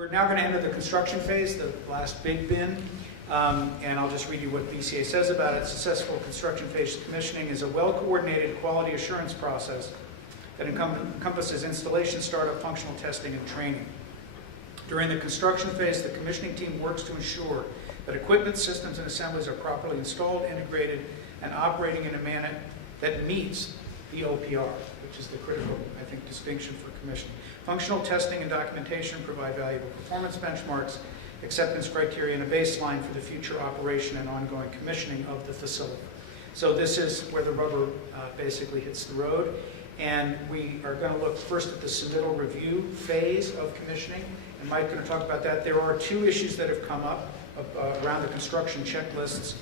We're now going to enter the construction phase, the last big bin, and I'll just read you what BCA says about it. Successful construction phase commissioning is a well-coordinated quality assurance process that encompasses installation, startup, functional testing, and training. During the construction phase, the commissioning team works to ensure that equipment, systems, and assemblies are properly installed, integrated, and operating in a manner that meets the OPR, which is the critical, I think, distinction for commissioning. Functional testing and documentation provide valuable performance benchmarks, acceptance criteria, and a baseline for the future operation and ongoing commissioning of the facility. So this is where the rubber basically hits the road. And we are going to look first at the submittal review phase of commissioning. And Mike's going to talk about that. There are two issues that have come up around the construction checklists.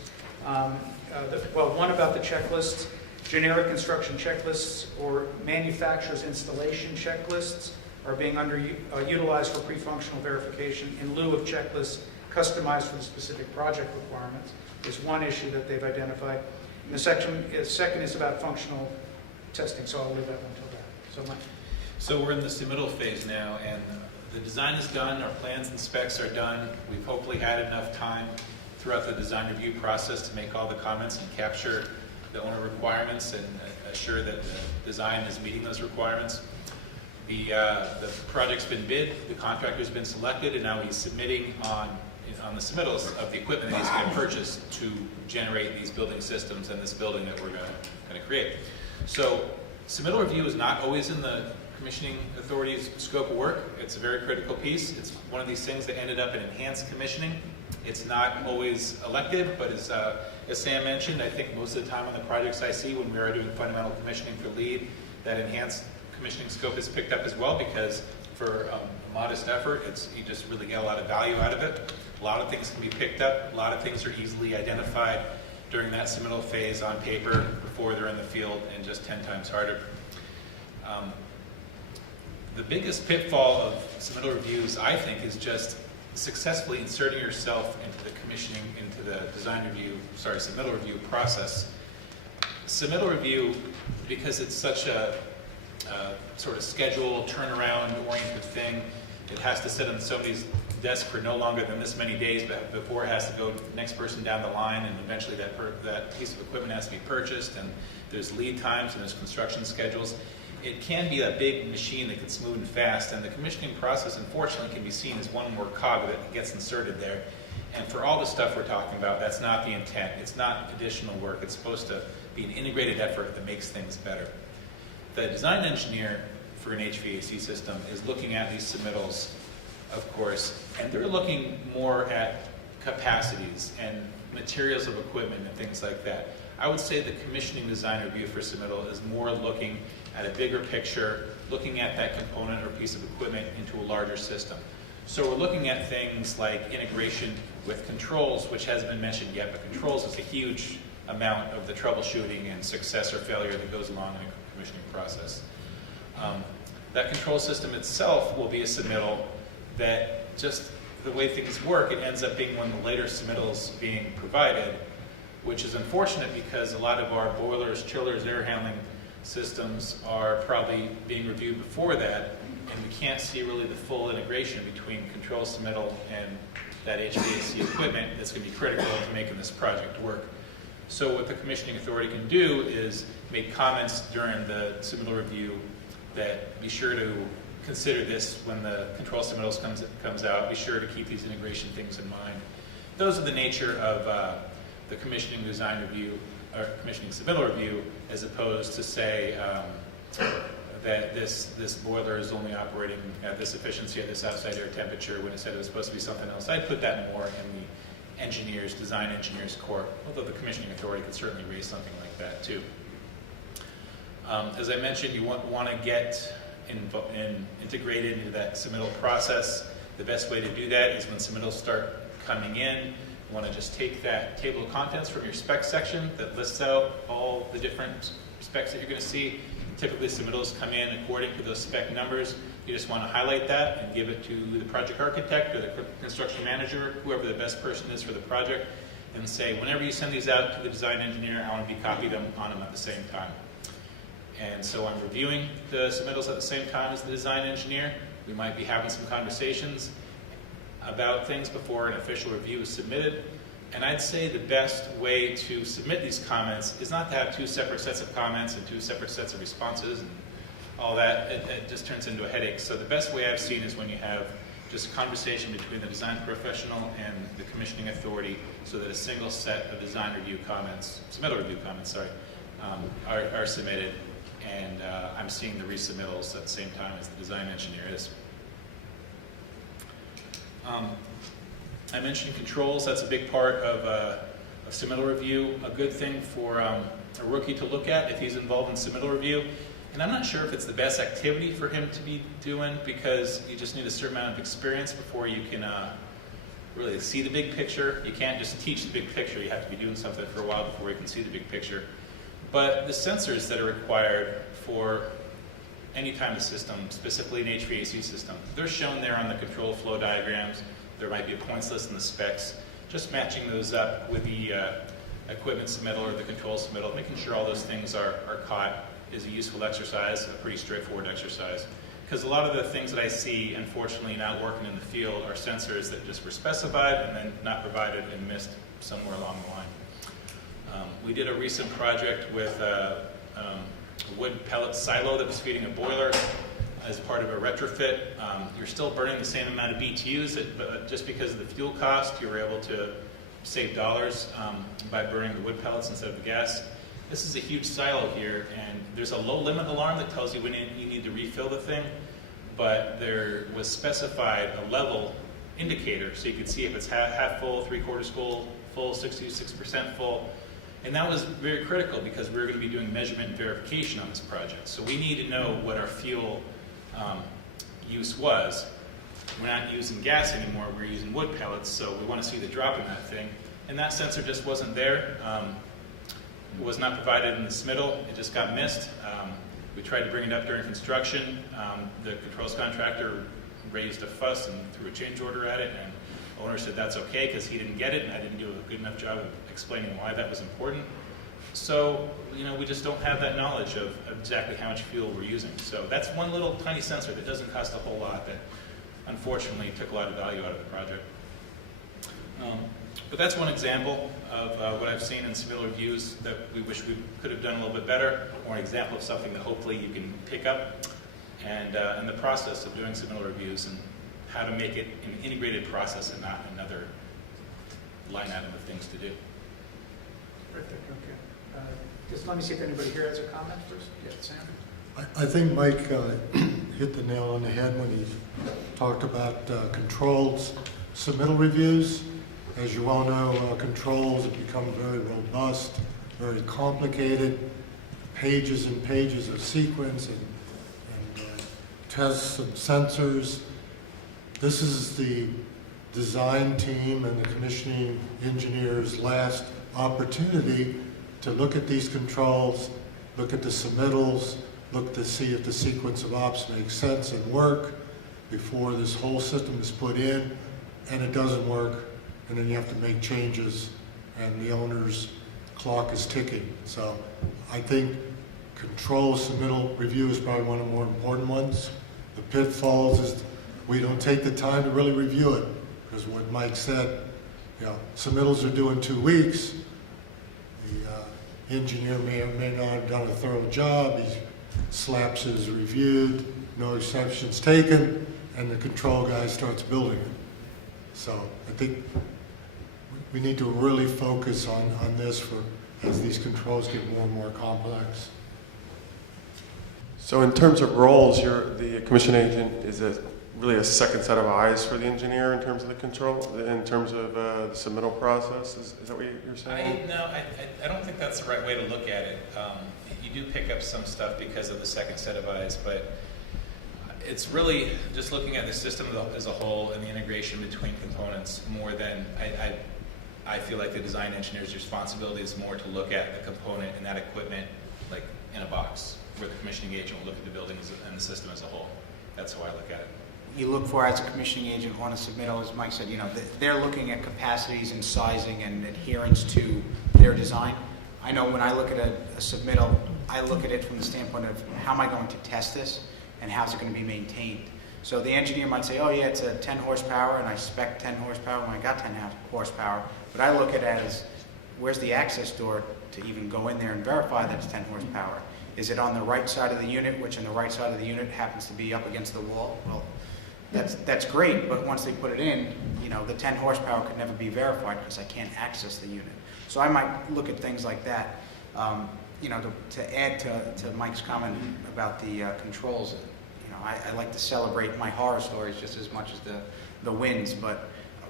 One about the checklists. Generic construction checklists or manufacturer's installation checklists are being utilized for pre-functional verification in lieu of checklists customized for the specific project requirements. Is one issue that they've identified. And the second is about functional testing, so I'll leave that one until that. So Mike. So we're in the submittal phase now, and the design is done, our plans and specs are done. We've hopefully had enough time throughout the design review process to make all the comments and capture the owner requirements and assure that the design is meeting those requirements. The project's been bid, the contractor's been selected, and now he's submitting on the submittals of the equipment that he's going to purchase to generate these building systems and this building that we're going to create. So submittal review is not always in the commissioning authority's scope of work. It's a very critical piece. It's one of these things that ended up in enhanced commissioning. It's not always elected, but as Sam mentioned, I think most of the time on the projects I see when we are doing fundamental commissioning for LEED, that enhanced commissioning scope is picked up as well, because for a modest effort, you just really get a lot of value out of it. A lot of things can be picked up. A lot of things are easily identified during that submittal phase on paper before they're in the field, and just 10 times harder. The biggest pitfall of submittal reviews, I think, is just successfully inserting yourself into the submittal review process. Submittal review, because it's such a sort of schedule, turnaround-oriented thing, it has to sit on somebody's desk for no longer than this many days before it has to go to the next person down the line, and eventually that piece of equipment has to be purchased, and there's lead times and there's construction schedules. It can be a big machine that gets moving fast, and the commissioning process, unfortunately, can be seen as one more cog that gets inserted there. And for all the stuff we're talking about, that's not the intent. It's not additional work. It's supposed to be an integrated effort that makes things better. The design engineer for an HVAC system is looking at these submittals, of course, and they're looking more at capacities and materials of equipment and things like that. I would say the commissioning design review for submittal is more looking at a bigger picture, looking at that component or piece of equipment into a larger system. So we're looking at things like integration with controls, which hasn't been mentioned yet, but controls is a huge amount of the troubleshooting and success or failure that goes along in a commissioning process. That control system itself will be a submittal that, just the way things work, it ends up being one of the later submittals being provided, which is unfortunate because a lot of our boilers, chillers, air handling systems are probably being reviewed before that, and we can't see really the full integration between control submittal and that HVAC equipment that's going to be critical to making this project work. So what the commissioning authority can do is make comments during the submittal review that be sure to consider this when the control submittals comes out. Be sure to keep these integration things in mind. Those are the nature of the commissioning design review, or commissioning submittal review, as opposed to say that this boiler is only operating at this efficiency at this outside air temperature when it said it was supposed to be something else. I'd put that more in the design engineers court, although the commissioning authority could certainly raise something like that too. As I mentioned, you want to get integrated into that submittal process. The best way to do that is when submittals start coming in. You want to just take that table of contents from your spec section that lists out all the different specs that you're going to see. Typically submittals come in according to those spec numbers. You just want to highlight that and give it to the project architect or the construction manager, whoever the best person is for the project, and say, whenever you send these out to the design engineer, I want to be copied on them at the same time. And so I'm reviewing the submittals at the same time as the design engineer. We might be having some conversations, about things before an official review is submitted. And I'd say the best way to submit these comments is not to have 2 separate sets of comments and 2 separate sets of responses and all that. It just turns into a headache. So the best way I've seen is when you have just a conversation between the design professional and the commissioning authority, so that a single set of design review comments, submittal review comments, sorry, are submitted. And I'm seeing the resubmittals at the same time as the design engineer is. I mentioned controls. That's a big part of a submittal review. A good thing for a rookie to look at if he's involved in submittal review. And I'm not sure if it's the best activity for him to be doing, because you just need a certain amount of experience before you can really see the big picture. You can't just teach the big picture. You have to be doing something for a while before you can see the big picture. But the sensors that are required for any kind of system, specifically an HVAC system, they're shown there on the control flow diagrams. There might be a points list in the specs. Just matching those up with the equipment submittal or the control submittal, making sure all those things are caught is a useful exercise, a pretty straightforward exercise. Because a lot of the things that I see, unfortunately, now working in the field are sensors that just were specified and then not provided and missed somewhere along the line. We did a recent project with a wood pellet silo that was feeding a boiler as part of a retrofit. You're still burning the same amount of BTUs, but just because of the fuel cost, you were able to save dollars by burning the wood pellets instead of the gas. This is a huge silo here, and there's a low limit alarm that tells you when you need to refill the thing, but there was specified a level indicator so you could see if it's half full, 3/4 full, 66% full. And that was very critical because we were going to be doing measurement and verification on this project. So we need to know what our fuel use was. We're not using gas anymore, we're using wood pellets, so we want to see the drop in that thing. And that sensor just wasn't there. It was not provided in the submittal, it just got missed. We tried to bring it up during construction. The controls contractor raised a fuss and threw a change order at it, and the owner said that's okay because he didn't get it and I didn't do a good enough job of explaining why that was important. So, we just don't have that knowledge of exactly how much fuel we're using. So that's one little tiny sensor that doesn't cost a whole lot that unfortunately took a lot of value out of the project. But that's one example of what I've seen in submittal reviews that we wish we could have done a little bit better, or an example of something that hopefully you can pick up and in the process of doing submittal reviews and how to make it an integrated process and not another line item of things to do. Perfect, okay. Just let me see if anybody here has a comment first. Yeah, Sam? I think Mike hit the nail on the head when he talked about controls, submittal reviews. As you all know, controls have become very robust, very complicated, pages and pages of sequence and tests and sensors. This is the design team and the commissioning engineer's last opportunity to look at these controls, look at the submittals, look to see if the sequence of ops makes sense and work before this whole system is put in and it doesn't work, and then you have to make changes and the owner's clock is ticking. So I think control submittal review is probably one of the more important ones. The pitfalls is we don't take the time to really review it, because what Mike said, submittals are due in 2 weeks. The engineer may or may not have done a thorough job. He slaps is reviewed, no exceptions taken, and the control guy starts building it. So I think we need to really focus on this as these controls get more and more complex. So in terms of roles, the commission agent is really a second set of eyes for the engineer in terms of the control, in terms of the submittal process? Is that what you're saying? I don't think that's the right way to look at it. You do pick up some stuff because of the second set of eyes, but it's really just looking at the system as a whole and the integration between components more than I feel like the design engineer's responsibility is more to look at the component and that equipment like in a box, where the commissioning agent will look at the buildings and the system as a whole. That's how I look at it. You look for, as a commissioning agent on a submittal, as Mike said, they're looking at capacities and sizing and adherence to their design. I know when I look at a submittal, I look at it from the standpoint of how am I going to test this and how's it going to be maintained. So the engineer might say, oh yeah, it's a 10 horsepower, and I spec 10 horsepower when I got 10 horsepower. But I look at it as, where's the access door to even go in there and verify that it's 10 horsepower? Is it on the right side of the unit, which on the right side of the unit happens to be up against the wall? Well, that's great, but once they put it in, you know, the 10 horsepower could never be verified because I can't access the unit. So I might look at things like that. You know, to add to Mike's comment about the controls, you know, I like to celebrate my horror stories just as much as the wins. But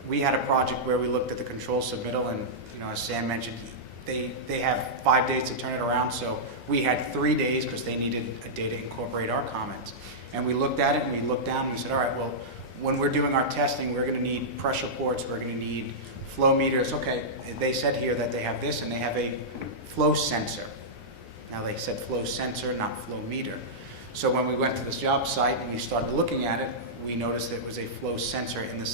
we had a project where we looked at the control submittal, and you know, as Sam mentioned, they have 5 days to turn it around. So we had 3 days because they needed a day to incorporate our comments. And we looked at it and we looked down and we said, all right, well, when we're doing our testing, we're going to need pressure ports, we're going to need flow meters. Okay, they said here that they have this and they have a flow sensor. Now they said flow sensor, not flow meter. So when we went to this job site and we started looking at it, we noticed it was a flow sensor in the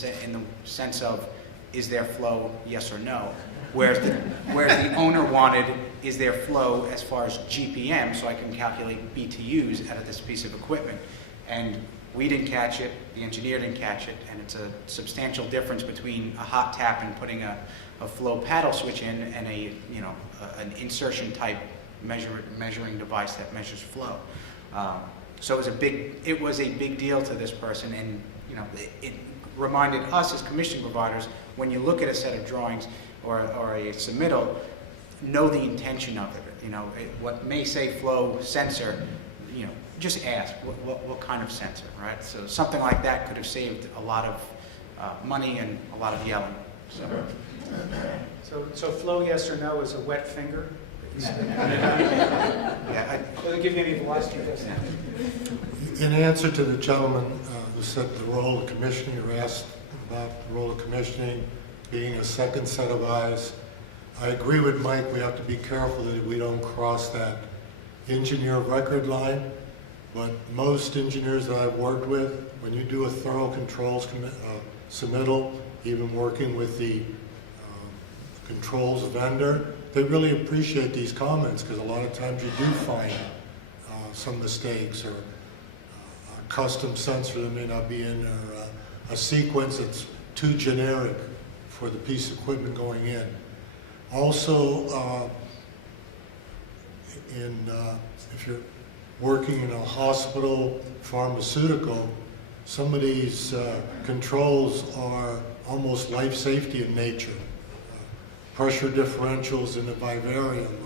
sense of, is there flow, yes or no? Whereas the owner wanted, is there flow as far as GPM, so I can calculate BTUs out of this piece of equipment. And we didn't catch it, the engineer didn't catch it, and it's a substantial difference between a hot tap and putting a flow paddle switch in and an insertion type measuring device that measures flow. So it was a big deal to this person, and you know, it reminded us as commission providers, when you look at a set of drawings or a submittal, know the intention of it. You know, what may say flow sensor, you know, just ask what kind of sensor, right? So something like that could have saved a lot of money and a lot of yelling. So flow yes or no is a wet finger? Yeah, Will it give you any velocity tests? In answer to the gentleman who said the role of commissioning, or asked about the role of commissioning being a second set of eyes, I agree with Mike. We have to be careful that we don't cross that engineer record line. But most engineers that I've worked with, when you do a thorough controls submittal, even working with the controls vendor, they really appreciate these comments, because a lot of times you do find some mistakes, or a custom sensor that may not be in, or a sequence that's too generic for the piece of equipment going in. Also, if you're working in a hospital, pharmaceutical, some of these controls are almost life safety in nature. Pressure differentials in a vivarium,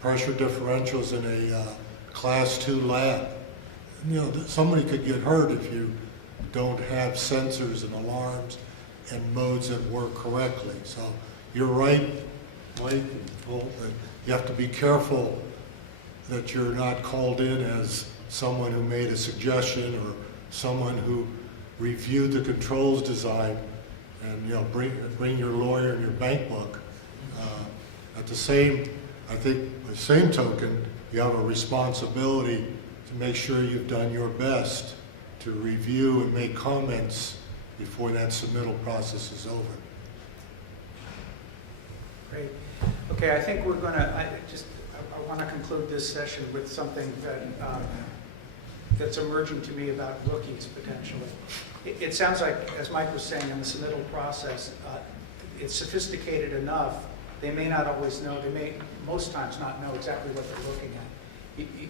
pressure differentials in a class 2 lab. You know, somebody could get hurt if you don't have sensors and alarms and modes that work correctly. So you're right, Mike and Holt, that you have to be careful that you're not called in as someone who made a suggestion or someone who reviewed the controls design, and you know, bring your lawyer and your bank book. At the same token, you have a responsibility to make sure you've done your best to review and make comments before that submittal process is over. Great. Okay, I think we're going to, I want to conclude this session with something that that's emerging to me about rookies potentially. It sounds like, as Mike was saying, in the submittal process, it's sophisticated enough. They may not always know, they may most times not know exactly what they're looking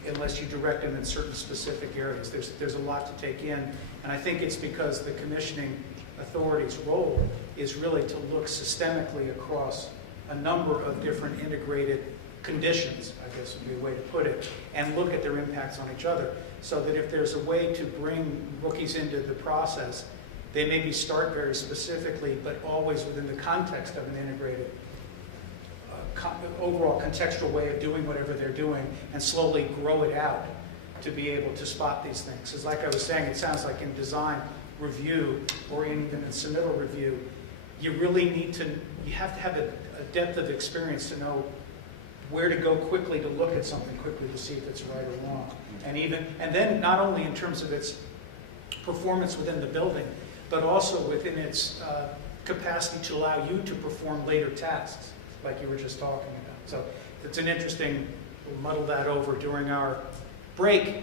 at, unless you direct them in certain specific areas. There's a lot to take in, and I think it's because the commissioning authority's role is really to look systemically across a number of different integrated conditions, I guess would be a way to put it, and look at their impacts on each other. So that if there's a way to bring rookies into the process, they maybe start very specifically, but always within the context of an integrated, overall contextual way of doing whatever they're doing, and slowly grow it out to be able to spot these things. Because like I was saying, it sounds like in design review, or even in submittal review, you really need to, you have to have a depth of experience to know where to go quickly to look at something quickly to see if it's right or wrong. And then not only in terms of its performance within the building, but also within its capacity to allow you to perform later tasks, like you were just talking about. So it's an interesting, we'll muddle that over during our break.